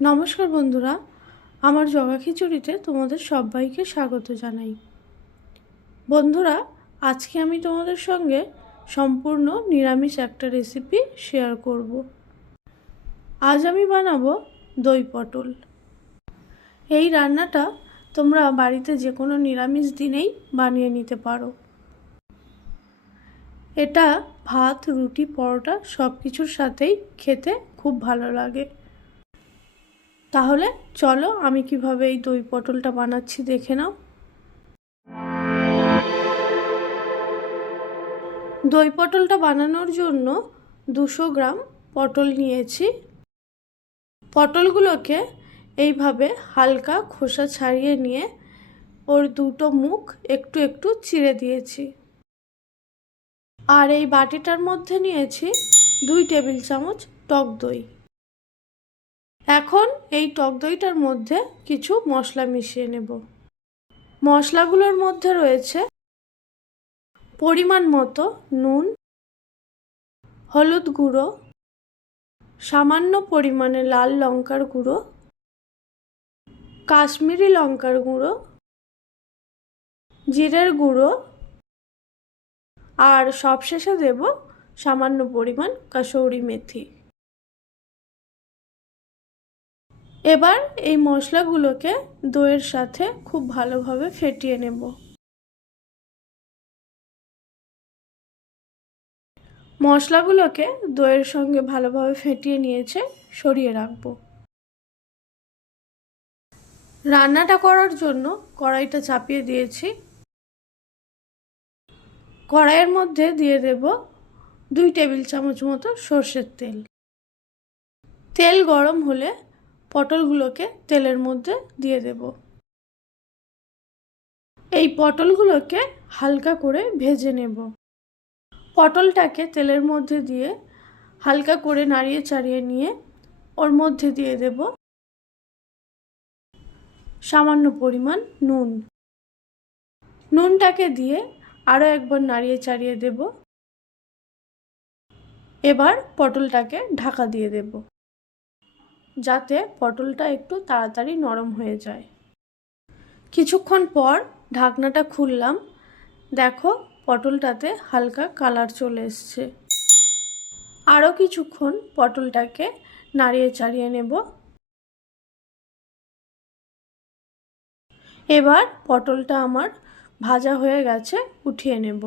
নমস্কার বন্ধুরা, আমার জগা খিচুড়িতে তোমাদের সবাইকে স্বাগত জানাই। বন্ধুরা, আজকে আমি তোমাদের সঙ্গে সম্পূর্ণ নিরামিষ একটা রেসিপি শেয়ার করব। আজ আমি বানাবো দই পটল। এই রান্নাটা তোমরা বাড়িতে যে কোনো নিরামিষ দিনেই বানিয়ে নিতে পারো। এটা ভাত, রুটি, পরোটা সব কিছুর সাথেই খেতে খুব ভালো লাগে। তাহলে চলো আমি কিভাবে এই দই পটলটা বানাচ্ছি দেখে নাও। দই পটলটা বানানোর জন্য 200 গ্রাম পটল নিয়েছি। পটলগুলোকে এইভাবে হালকা খোসা ছাড়িয়ে নিয়ে ওর দুটো মুখ একটু একটু চিড়ে দিয়েছি। আর এই বাটিটার মধ্যে নিয়েছি 2 টেবিল চামচ টক দই। এখন এই টক দইটার মধ্যে কিছু মশলা মিশিয়ে নেব। মশলাগুলোর মধ্যে রয়েছে পরিমাণ মতো নুন, হলুদ গুঁড়ো, সামান্য পরিমাণে লাল লঙ্কার গুঁড়ো, কাশ্মীরি লঙ্কার গুঁড়ো, জিরের গুঁড়ো আর সবশেষে দেব সামান্য পরিমাণ কাসৌরি মেথি। এবার এই মশলাগুলোকে দইয়ের সাথে খুব ভালোভাবে ফেটিয়ে নেব। মশলাগুলোকে দইয়ের সঙ্গে ভালোভাবে ফেটিয়ে নিয়েছে, সরিয়ে রাখবো। রান্নাটা করার জন্য কড়াইটা চাপিয়ে দিয়েছি। কড়াইয়ের মধ্যে দিয়ে দেব 2 টেবিল চামচ মতো সর্ষের তেল। তেল গরম হলে পটলগুলোকে তেলের মধ্যে দিয়ে দেব। এই পটলগুলোকে হালকা করে ভেজে নেব। পটলটাকে তেলের মধ্যে দিয়ে হালকা করে নাড়িয়ে চাড়িয়ে নিয়ে ওর মধ্যে দিয়ে দেব সামান্য পরিমাণ নুন। নুনটাকে দিয়ে আরও একবার নাড়িয়ে চাড়িয়ে দেব। এবার পটলটাকে ঢাকা দিয়ে দেব, যাতে পটলটা একটু তাড়াতাড়ি নরম হয়ে যায়। কিছুক্ষণ পর ঢাকনাটা খুললাম। দেখো পটলটাতে হালকা কালার চলে এসছে। আরও কিছুক্ষণ পটলটাকে নাড়িয়ে চাড়িয়ে নেব। এবার পটলটা আমার ভাজা হয়ে গেছে, উঠিয়ে নেব।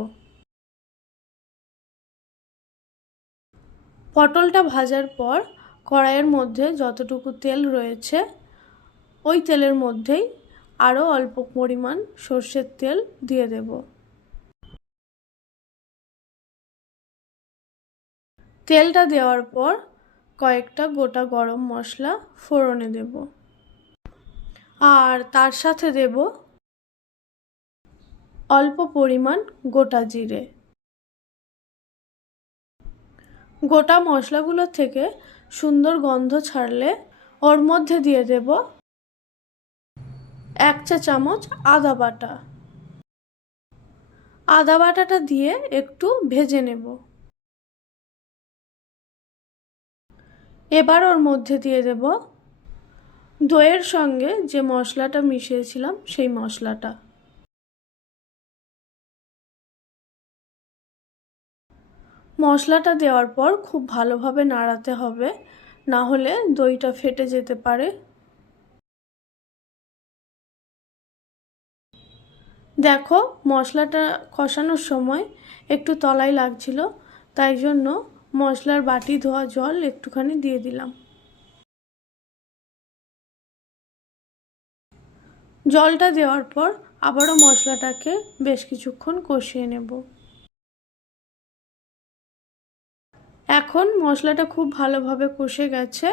পটলটা ভাজার পর কড়াইয়ের মধ্যে যতটুকু তেল রয়েছে ওই তেলের মধ্যেই আরও অল্প পরিমাণ সর্ষের তেল দিয়ে দেব। তেলটা দেওয়ার পর কয়েকটা গোটা গরম মশলা ফোড়নে দেব, আর তার সাথে দেব অল্প পরিমাণ গোটা জিরে। গোটা মশলাগুলো থেকে সুন্দর গন্ধ ছাড়লে ওর মধ্যে দিয়ে দেব 1 চা চামচ আদা বাটা। আদা বাটাটা দিয়ে একটু ভেজে নেব। এবার ওর মধ্যে দিয়ে দেব দইয়ের সঙ্গে যে মশলাটা মিশিয়েছিলাম সেই মশলাটা। মশলাটা দেওয়ার পর খুব ভালোভাবে নাড়াতে হবে, না হলে দইটা ফেটে যেতে পারে। দেখো মশলাটা কষানোর সময় একটু তলায় লাগছিল, তাই জন্য মশলার বাটি ধোয়া জল একটুখানি দিয়ে দিলাম। জলটা দেওয়ার পর আবারও মশলাটাকে বেশ কিছুক্ষণ কষিয়ে নেব। এখন মশলাটা খুব ভালোভাবে কষে গেছে।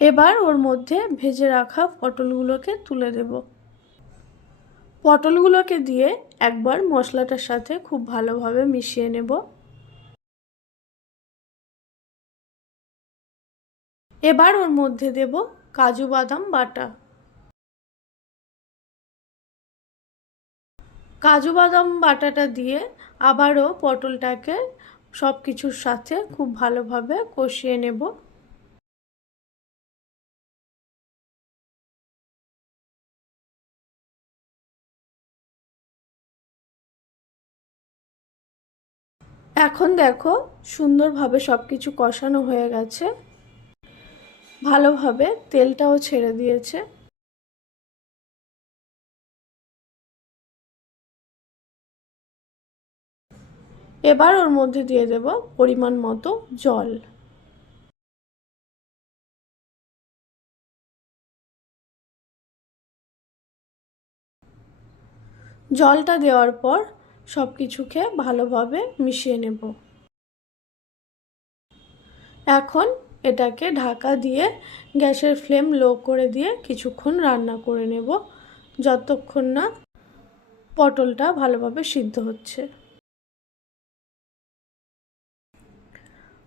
এবার ওর মধ্যে ভেজে রাখা পটলগুলোকে তুলে দেব। পটলগুলোকে দিয়ে একবার মশলাটার সাথে খুব ভালোভাবে মিশিয়ে নেব। এবার ওর মধ্যে দেব কাজু বাদাম বাটা। কাজু বাদাম বাটাটা দিয়ে আবারও পটলটাকে সব কিছুর সাথে খুব ভালোভাবে কষিয়ে নেব। এখন দেখো সুন্দরভাবে সব কিছু কষানো হয়ে গেছে, ভালোভাবে তেলটাও ছেড়ে দিয়েছে। এবার ওর মধ্যে দিয়ে দেব পরিমাণ মতো জল। জলটা দেওয়ার পর সব কিছুকে ভালোভাবে মিশিয়ে নেব। এখন এটাকে ঢাকা দিয়ে গ্যাসের ফ্লেম লো করে দিয়ে কিছুক্ষণ রান্না করে নেব, যতক্ষণ না পটলটা ভালোভাবে সিদ্ধ হচ্ছে।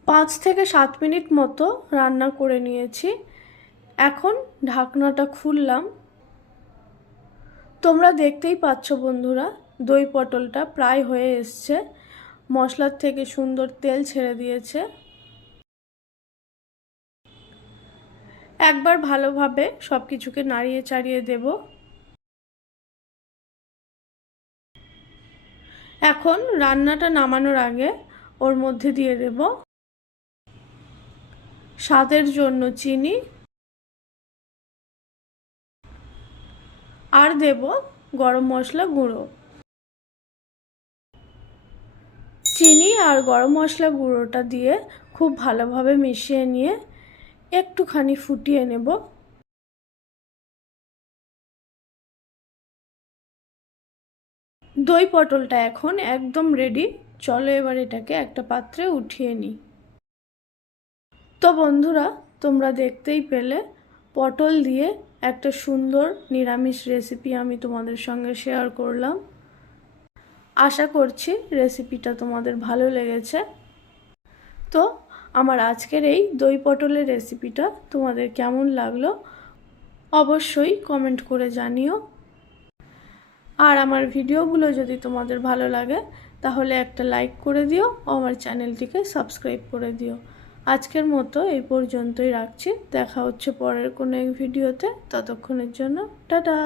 5 থেকে 7 মিনিট মতো রান্না করে নিয়েছি। এখন ঢাকনাটা খুললাম। তোমরা দেখতেই পাচ্ছ বন্ধুরা, দই পটলটা প্রায় হয়ে এসছে, মশলার থেকে সুন্দর তেল ছেড়ে দিয়েছে। একবার ভালোভাবে সব কিছুকে নাড়িয়ে চাড়িয়ে দেব। এখন রান্নাটা নামানোর আগে ওর মধ্যে দিয়ে দেব স্বাদের জন্য চিনি, আর দেব গরম মশলা গুঁড়ো। চিনি আর গরম মশলা গুঁড়োটা দিয়ে খুব ভালোভাবে মিশিয়ে নিয়ে একটুখানি ফুটিয়ে নেব। দই পটলটা এখন একদম রেডি। চলো এবার এটাকে একটা পাত্রে উঠিয়ে নিই। তো বন্ধুরা, তোমরা দেখতেই পেলে পটল দিয়ে একটা সুন্দর নিরামিষ রেসিপি আমি তোমাদের সঙ্গে শেয়ার করলাম। আশা করছি রেসিপিটা তোমাদের ভালো লেগেছে। তো আমার আজকের এই দই পটলের রেসিপিটা তোমাদের কেমন লাগলো অবশ্যই কমেন্ট করে জানিও। আর আমার ভিডিওগুলো যদি তোমাদের ভালো লাগে তাহলে একটা লাইক করে দিও ও আমার চ্যানেলটিকে সাবস্ক্রাইব করে দিও। আজকের মতো এই পর্যন্তই রাখছি। দেখা হচ্ছে পরের কোনো এক ভিডিওতে। ততক্ষণের জন্য টাটা।